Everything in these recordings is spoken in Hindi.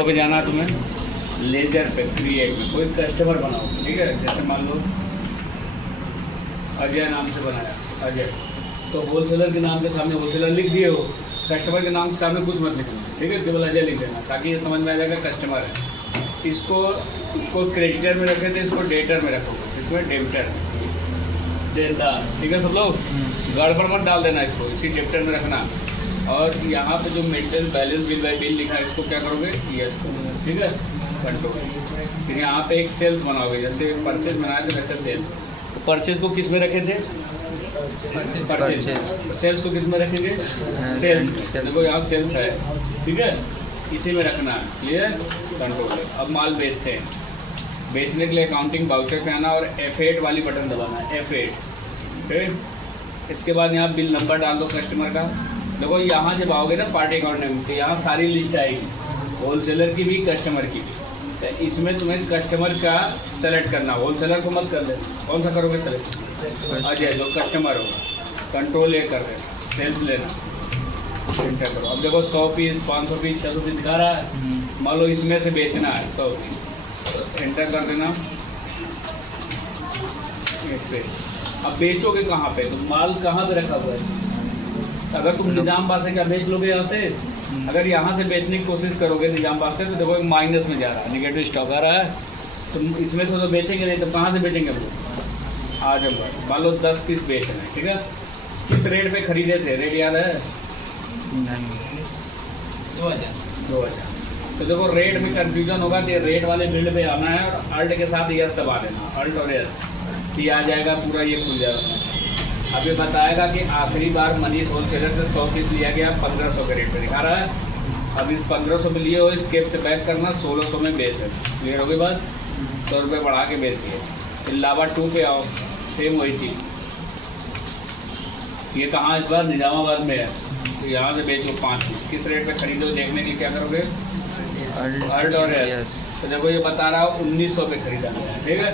इन्फो पे जाना है तुम्हें, लेजर पे क्रिएट में कोई कस्टमर बनाओ, ठीक है। जैसे मान लो अजय नाम से बनाया, अजय, तो होलसेलर के नाम के सामने होलसेलर लिख दिए हो, कस्टमर के नाम के सामने कुछ मत लिखना, ठीक है, केवल अजय लिख देना ताकि ये समझ में आ जाएगा कस्टमर है। इसको क्रेडिटर में रखे थे, इसको डेटर में रखोगे, इसमें डेबिटर देनदार, ठीक है। सब लोग गड़बड़ मत डाल देना, इसको इसी डेबिटर में रखना। और यहाँ पे जो maintain balance bill by bill लिखा है इसको क्या करोगे, यस, ठीक है, कंट्रोल। फिर यहाँ पे एक सेल्स बनाओगे, जैसे परचेज बनाए थे वैसे सेल। तो परचेज को किस में रखे थे, परचेज। सेल्स को किस में रखेंगे, सेल्स। देखो यहाँ सेल्स है, ठीक है, इसी में रखना है, क्लियर, कंट्रोल। अब माल बेचते हैं, बेचने के लिए अकाउंटिंग वाउचर पे आना और F8 वाली बटन दबाना है, F8, फिर इसके बाद यहाँ बिल नंबर डाल दो कस्टमर का। देखो यहाँ जब आओगे ना पार्टी अकाउंट नेम, तो यहाँ सारी लिस्ट आएगी, होलसेलर की भी कस्टमर की भी। तो इसमें तुम्हें कस्टमर का सेलेक्ट करना, होलसेलर को मत कर देना। कौन सा करोगे सेलेक्ट, अजय जो कस्टमर होगा, कंट्रोल ए कर देना, सेल्स लेना, एंटर करो। अब देखो 100 पीस, 500 पीस, 600 पीस दिखा रहा है, मान लो इसमें से बेचना है 100 पीस, तो एंटर कर देना इस पे। अब बेचोगे कहाँ पे, तो माल कहाँ पे रखा हुआ है। अगर तुम निजामबाद से क्या बेच लोगे यहाँ से, अगर यहाँ से बेचने की कोशिश करोगे निजामबाद से, तो देखो माइनस में जा रहा है, निगेटिव स्टॉक आ रहा है, तो इसमें से तो बेचेंगे नहीं, तो कहाँ से बेचेंगे हम लोग। आज हम मान लो 10 पीस बेच रहे हैं, ठीक है, किस रेट पे खरीदे थे, रेट याद है, 2000। तो देखो रेट में कंफ्यूजन होगा, तो रेट वाले बिल्ड पे आना है और अल्ट के साथ यस दबा देना, अल्ट और यस, तो ये आ जाएगा, पूरा ये खुल जाएगा। अब ये बताएगा कि आखिरी बार मनीष होलसेलर से 100 पीस लिया गया 1500 के रेट पे दिखा रहा है। अब इस 1500 में लिए हो, स्केप से बैक करना, 1600 में बेच है, क्लियर हो गई बात, 100 रुपये बढ़ा के बेच दिए। फिर लावा 2 पे आओ, सेम वही चीज़, ये कहाँ इस बार निजामाबाद में है, तो यहाँ से बेचो 5 पीस, किस रेट पे खरीदो देखने के लिए क्या करोगे, अल्ट और एस। तो देखो ये बता रहा हो 1900 पे खरीदा, ठीक है।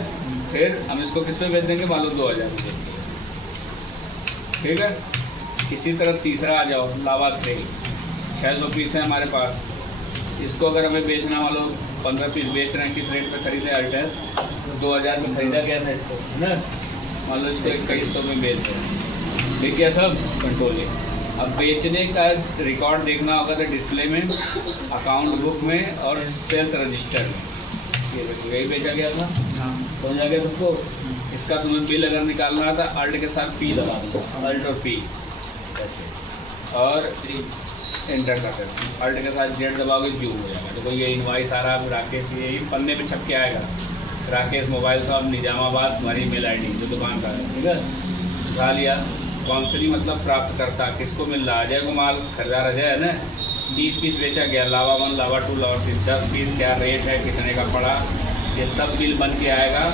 फिर हम इसको किस पे बेच देंगे, मान लो 2000, ठीक है। इसी तरह तीसरा आ जाओ, लावा 3, 600 पीस है हमारे पास, इसको अगर हमें बेचना, मान लो 15 पीस बेच रहे हैं, किस रेट पे खरीदे, अल्टेस 2000 में खरीदा गया था इसको, है ना, मान लो इसको 2100 में बेच रहे हैं, ठीक है, सब कंट्रोल है। अब बेचने का रिकॉर्ड देखना होगा तो डिस्प्ले में, अकाउंट बुक में और सेल्स रजिस्टर में, ये देखो यही बेचा गया था, समझ आ गया सबको। इसका तुम्हें बिल अगर निकालना था, अल्ट के साथ P दबा दो, अल्ट और P ऐसे, और एंटर कर देते, अल्ट के साथ Z दबाओगे जूम हो जाएगा। देखो ये इनवाइस आ रहा है राकेश, ये पन्ने पे छप के आएगा, राकेश मोबाइल शॉप निजामाबाद, तुम्हारी मेल ID जो दुकान का है, ठीक है, उठा लिया। काउंसली मतलब प्राप्त करता, किसको मिल रहा है, अजय को माल, खरीदार अजय है ना, 30 पीस बेचा गया, लावा 1, लावा 2, लावा 3, 10 पीस, क्या रेट है, कितने का पड़ा, ये सब बिल बन के आएगा।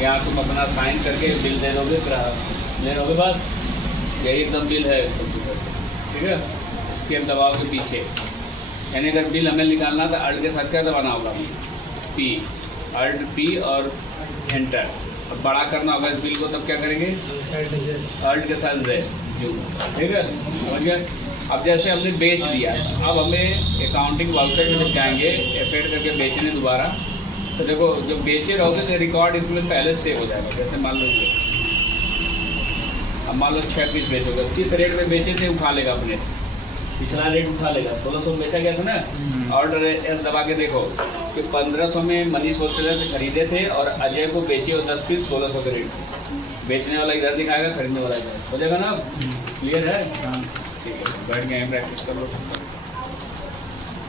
यहाँ तुम अपना साइन करके बिल दे दोगे, ग्राहक ले लोगे, बात यही एकदम बिल है, ठीक है। स्केप दबाओगे पीछे, यानी अगर बिल हमें निकालना था, अल्ट के साथ क्या दबाना होगा, P, अल्ट P और एंटर। अब बड़ा करना होगा इस बिल को, तब क्या करेंगे, अल्ट के साथ Z, ठीक है, समझ गए। अब जैसे हमने बेच दिया, अब हमें अकाउंटिंग वाउचर में जाएंगे, F8 करके बेचने दोबारा, तो देखो जब बेचे रहोगे तो रिकॉर्ड इसमें पहले सेव हो जाएगा। जैसे मान लो ये, अब मान लो 6 पीस बेचोगे, किस रेट में बेचे थे उठा लेगा, अपने पिछला रेट उठा लेगा, 1600 में बेचा गया था ना, ऑर्डर एस दबा के देखो कि 1500 में मनीष होलसेलर से खरीदे थे और अजय को बेचे हो 10 पीस 1600 के रेट पे, बेचने वाला इधर दिखाएगा, खरीदने वाला इधर हो जाएगा ना, क्लियर है, ठीक है, बैठ गए प्रैक्टिस कर लो।